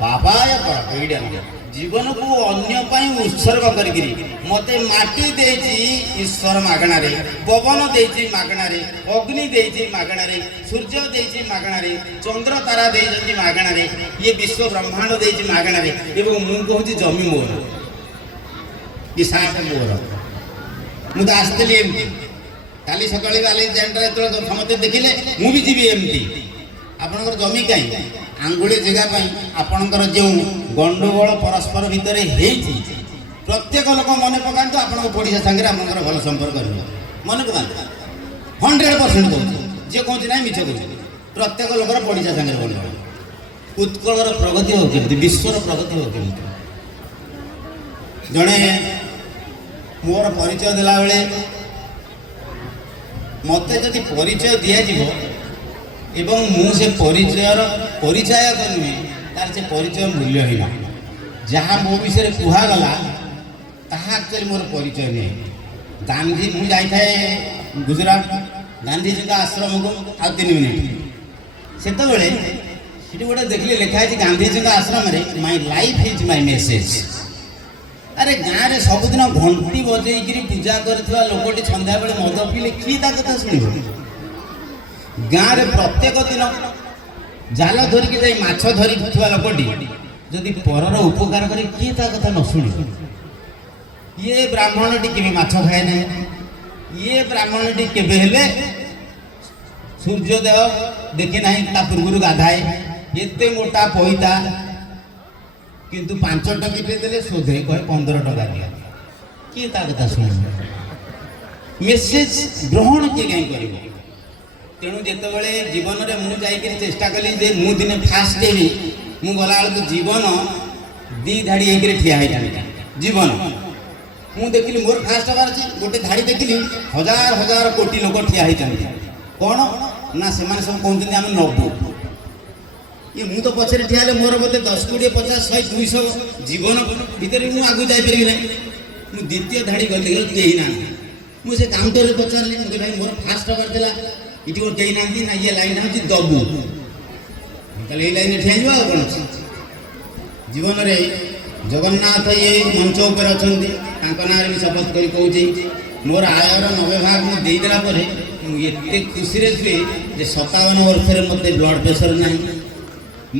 ପାପାୟ ପରପୀଡ଼ନ। ଜୀବନକୁ ଅନ୍ୟ ପାଇଁ ଉତ୍ସର୍ଗ କରିକିରି, ମୋତେ ମାଟି ଦେଇଛି ଈଶ୍ୱର ମାଗଣାରେ, ପବନ ଦେଇଛି ମାଗଣାରେ, ଅଗ୍ନି ଦେଇଛି ମାଗଣାରେ, ସୂର୍ଯ୍ୟ ଦେଇଛି ମାଗଣାରେ, ଚନ୍ଦ୍ର ତାରା ଦେଇଛନ୍ତି ମାଗଣାରେ, ଇଏ ବିଶ୍ୱ ବ୍ରହ୍ମାଣ୍ଡ ଦେଇଛି ମାଗଣାରେ, ଏବଂ ମୁଁ କହୁଛି ଜମି ମୋର, ଏ ସାପ ମୋର। ମୁଁ ତ ଆସିଥିଲି ଏମିତି କାଲି ସକାଳେ ଆଲେକ୍ସାଣ୍ଡର ଯେତେବେଳେ ସମସ୍ତେ ଦେଖିଲେ ମୁଁ ବି ଯିବି ଏମିତି। ଆପଣଙ୍କର ଜମି କାହିଁ ଆଙ୍ଗୁଳି ଜାଗା ପାଇଁ ଆପଣଙ୍କର ଯେଉଁ ଗଣ୍ଡଗୋଳ ପରସ୍ପର ଭିତରେ ହେଇଛି ପ୍ରତ୍ୟେକ ଲୋକ ମନେ ପକାନ୍ତୁ। ଆପଣଙ୍କ ପଡ଼ିଶା ସାଙ୍ଗରେ ଆପଣଙ୍କର ଭଲ ସମ୍ପର୍କ ରହିବ, ମନେ ପକାନ୍ତୁ। 100% କହୁଛି, ଯିଏ କହୁଛି ନାହିଁ ମିଛ କହୁଛି। ପ୍ରତ୍ୟେକ ଲୋକର ପଡ଼ିଶା ସାଙ୍ଗରେ ଗଣ୍ଡଗୋଳ। ଉତ୍କଳର ପ୍ରଗତି ହଉ କେମିତି, ବିଶ୍ୱର ପ୍ରଗତି ହଉ କେମିତି। ଜଣେ ମୋର ପରିଚୟ ଦେଲାବେଳେ ମୋତେ ଯଦି ପରିଚୟ ଦିଆଯିବ ଏବଂ ମୁଁ ସେ ପରିଚୟର ପରିଚାୟକ ନୁହେଁ, ତାର ସେ ପରିଚୟ ମୂଲ୍ୟହୀନ। ଯାହା ମୋ ବିଷୟରେ କୁହାଗଲା ତାହା ଆକ୍ଚୁଆଲି ମୋର ପରିଚୟ ନୁହେଁ। ଗାନ୍ଧୀ, ମୁଁ ଯାଇଥାଏ ଗୁଜୁରାଟ ଗାନ୍ଧୀଜୀଙ୍କ ଆଶ୍ରମକୁ ଆଉ 3 ମିନିଟ୍। ସେତେବେଳେ ସେଠି ଗୋଟେ ଦେଖିଲି ଲେଖା ହେଇଛି ଗାନ୍ଧୀଜୀଙ୍କ ଆଶ୍ରମରେ my life is my message. ଆରେ ଗାଁରେ ସବୁଦିନ ଘଣ୍ଟି ବଜେଇକିରି ପୂଜା କରୁଥିବା ଲୋକଟି ସନ୍ଧ୍ୟାବେଳେ ମଦ ପିଇଲେ କିଏ ତା କଥା ଶୁଣିବ? ଗାଁରେ ପ୍ରତ୍ୟେକ ଦିନ ଜାଲ ଧରିକି ଯାଇ ମାଛ ଧରିଥିବା ଲୋକଟି ଯଦି ପରର ଉପକାର କରେ କିଏ ତା କଥା ନ ଶୁଣିବ? ଇଏ ବ୍ରାହ୍ମଣଟି କେବେ ମାଛ ଖାଏ ନାହିଁ, ଇଏ ବ୍ରାହ୍ମଣଟି କେବେ ହେଲେ ସୂର୍ଯ୍ୟୋଦୟ ଦେଖେ ନାହିଁ, ତା ପୂର୍ବରୁ ଗାଧାଏ, ଏତେ ମୋଟା ପଇତା, କିନ୍ତୁ 5 ଟଙ୍କିଟେ ଦେଲେ ଶୋଧେ, କହେ 15 ଟଙ୍କା ଦିଅ। କିଏ ତା କଥା ଶୁଣିବ? ମେସେଜ ଗ୍ରହଣ କିଏ କାହିଁ କରିବ? ତେଣୁ ଯେତେବେଳେ ଜୀବନରେ ମୁଁ ଯାଇକରି ଚେଷ୍ଟା କଲି ଯେ ମୁଁ ଦିନେ ଫାଷ୍ଟ ହେବି, ମୁଁ ଗଲାବେଳକୁ ଜୀବନ 2 ଧାଡ଼ି ହେଇକରି ଠିଆ ହେଇଥାନ୍ତି। ଜୀବନ ମୁଁ ଦେଖିଲି ମୋର ଫାଷ୍ଟ ହେବାର ଅଛି, ଗୋଟେ ଧାଡ଼ି ଦେଖିଲି 1000 କୋଟି ଲୋକ ଠିଆ ହେଇଛନ୍ତି। କ'ଣ ନା ସେମାନେ ସବୁ କହୁଛନ୍ତି ଆମେ ନେବୁ। ମୁଁ ତ ପଛରେ ଠିଆ ହେଲେ ମୋର ବୋଧେ 10, 20, 50, 100, 200 ଜୀବନ ଭିତରେ ମୁଁ ଆଗକୁ ଯାଇପାରିବି ନାହିଁ। ମୁଁ ଦ୍ୱିତୀୟ ଧାଡ଼ି ଗଲି, କେହି ନାହାନ୍ତି। ମୁଁ ସେ କାଉଣ୍ଟରରେ ପଚାରିଲି, ମୁଁ ଭାଇ ମୋର ଫାଷ୍ଟ ହେବାର ଥିଲା, ଏଠି କ'ଣ କେହି ନାହାନ୍ତି? ନା ଇଏ ଲାଇନ୍ ହେଉଛି ଦବୁ, ତାହେଲେ ଏଇ ଲାଇନ୍ରେ ଠିଆ ହେଇଯିବ। ଆଉ କ'ଣ ଅଛି ଜୀବନରେ? ଜଗନ୍ନାଥ ଇଏ ମଞ୍ଚ ଉପରେ ଅଛନ୍ତି, ତାଙ୍କ ନାଁରେ ବି ଶପଥ କରି କହୁଛି, ମୋର ଆୟର 90% ମୁଁ ଦେଇଦେଲା ପରେ ମୁଁ ଏତେ ଖୁସିରେ ଶୁଏ ଯେ 57 ବର୍ଷରେ ମୋତେ ବ୍ଲଡ଼ ପ୍ରେସର ନାହିଁ,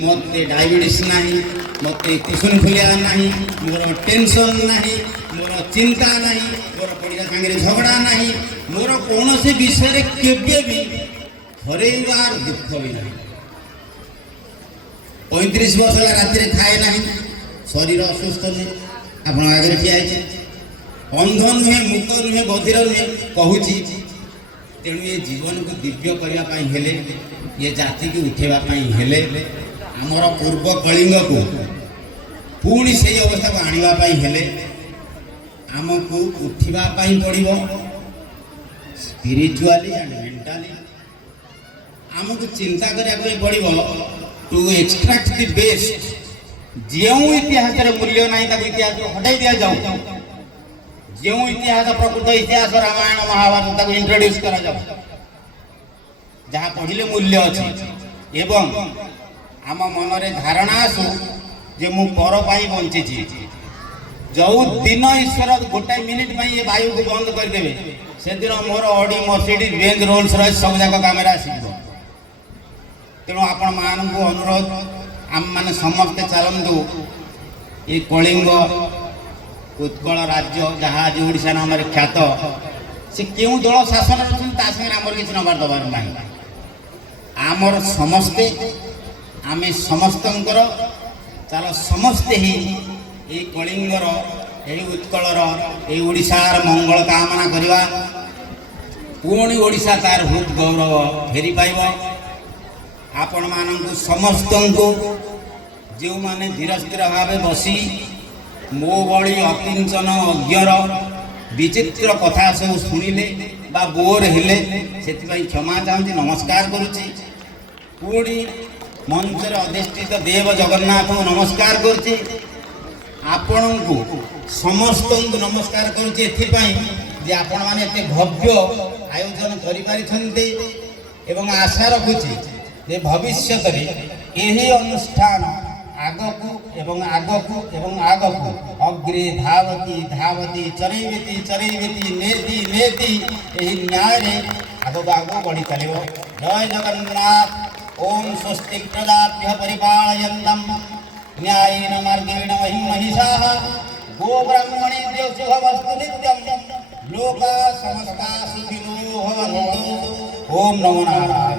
ମୋତେ ଡାଇବେଟିସ୍ ନାହିଁ, ମୋତେ ଇସନଫୁଲିଆ ନାହିଁ, ମୋର ଟେନସନ୍ ନାହିଁ, ମୋର ଚିନ୍ତା ନାହିଁ, ମୋର ପଡ଼ିଶା ସାଙ୍ଗରେ ଝଗଡ଼ା ନାହିଁ, ମୋର କୌଣସି ବିଷୟରେ କେବେ ବି ହରେଇବାର ଦୁଃଖ ବି ନାହିଁ। 35 ବର୍ଷ ହେଲା ରାତିରେ ଖାଏ ନାହିଁ, ଶରୀର ଅସୁସ୍ଥ ନୁହେଁ, ଆପଣଙ୍କ ଆଗରେ ଠିଆ ହେଇଛି। ଅନ୍ଧ ନୁହେଁ, ମୂକ ନୁହେଁ, ବଧିର ନୁହେଁ, କହୁଛି। ତେଣୁ ଏ ଜୀବନକୁ ଦିବ୍ୟ କରିବା ପାଇଁ ହେଲେ, ଏ ଜାତିକୁ ଉଠେଇବା ପାଇଁ ହେଲେ, ଆମର ପୂର୍ବ କଳିଙ୍ଗକୁ ପୁଣି ସେଇ ଅବସ୍ଥାକୁ ଆଣିବା ପାଇଁ ହେଲେ ଆମକୁ ଉଠିବା ପାଇଁ ପଡ଼ିବ। ସ୍ପିରିଚୁଆଲି ଆଣ୍ଡ ମେଣ୍ଟାଲି ଆମକୁ ଚିନ୍ତା କରିବା ପାଇଁ ପଡ଼ିବ ଟୁ ଏକ୍ସଟ୍ରାକ୍ଟ ଦି ବେଷ୍ଟ। ଯେଉଁ ଇତିହାସରେ ମୂଲ୍ୟ ନାହିଁ ତାକୁ ଇତିହାସରୁ ହଟାଇ ଦିଆଯାଉ। ଯେଉଁ ଇତିହାସ ପ୍ରକୃତ ଇତିହାସ ରାମାୟଣ ମହାଭାରତ ତାକୁ ଇଣ୍ଟ୍ରୋଡ୍ୟୁସ୍ କରାଯାଉ, ଯାହା ପଢ଼ିଲେ ମୂଲ୍ୟ ଅଛି। ଏବଂ ଆମ ମନରେ ଧାରଣା ଆସୁ ଯେ ମୁଁ ପର ପାଇଁ ବଞ୍ଚିଛି। ଯେଉଁ ଦିନ ଈଶ୍ୱର 1 ମିନିଟ୍ ପାଇଁ ଏ ବାୟୁକୁ ବନ୍ଦ କରିଦେବେ, ସେଦିନ ମୋର ଅଡି, ମର୍ସିଡିଜ୍, ବେଞ୍ଜ, ରୋଲ୍ସ ରଏସ୍ ସବୁ ଯାକ କାମରେ ଆସିଯିବ। ତେଣୁ ଆପଣମାନଙ୍କୁ ଅନୁରୋଧ, ଆମମାନେ ସମସ୍ତେ ଚାଲନ୍ତୁ ଏ କଳିଙ୍ଗ ଉତ୍କଳ ରାଜ୍ୟ ଯାହା ଆଜି ଓଡ଼ିଶା ନାମରେ ଖ୍ୟାତ, ସେ କେଉଁ ଦଳ ଶାସନ ଅଛନ୍ତି ତା ସାଙ୍ଗରେ ଆମର କିଛି ନେବାର ଦେବାର ନାହିଁ। ଆମର ସମସ୍ତେ, ଆମେ ସମସ୍ତଙ୍କର ଚାଲ ସମସ୍ତେ ହିଁ এই কলিঙ্গর, এই উৎকলর, এই ওড়িশার মঙ্গল কামনা করিবা। পুଣି ওড়িশা তার হৃদ গৌরব ফেরি পাইব। আপন মানଙ୍କୁ ସମସ୍ତଙ୍କୁ ଯେଉଁମାନେ ଧୀର ସ୍ଥିର ଭାବେ ବସି ମୋ ଭଳି ଅକିଞ୍ଚନ ଅଜ୍ଞର ବିଚିତ୍ର କଥା ସବୁ ଶୁଣିଲେ ବା ବୋର୍ ହେଲେ, ସେଥିପାଇଁ କ୍ଷମା ଚାହୁଁଛି, ନମସ୍କାର କରୁଛି। ପୁଣି ମଞ୍ଚରେ ଅଧିଷ୍ଠିତ ଦେବ ଜଗନ୍ନାଥଙ୍କୁ ନମସ୍କାର କରୁଛି। ଆପଣଙ୍କୁ ସମସ୍ତଙ୍କୁ ନମସ୍କାର କରୁଛି ଏଥିପାଇଁ ଯେ ଆପଣମାନେ ଏତେ ଭବ୍ୟ ଆୟୋଜନ କରିପାରିଛନ୍ତି ଏବଂ ଆଶା ରଖୁଛି ଯେ ଭବିଷ୍ୟତରେ ଏହି ଅନୁଷ୍ଠାନ ଆଗକୁ ଏବଂ ଆଗକୁ ଏବଂ ଆଗକୁ ଅଗ୍ରେ ଧାବତି ଧାବତି ଚରୈବେତି ଚରୈବେତି ନେତି ନେତି ଏହି ନ୍ୟାୟରେ ଆଗକୁ ଆଗକୁ ବଢ଼ି ଚାଲିବ। ଜୟ ଜଗନ୍ନାଥ। ଓಂ ସ୍ୱସ୍ତି ପ୍ରଜାଭ୍ୟଃ ପରିପାଳୟନ୍ତମ୍ न्यायेन मार्गेण महिं महिषाः गोब्राह्मणेभ्यो शुभमस्तु नित्यं लोकाः समस्ताः सुखिनो भवन्तु। ओम नमो नारायण।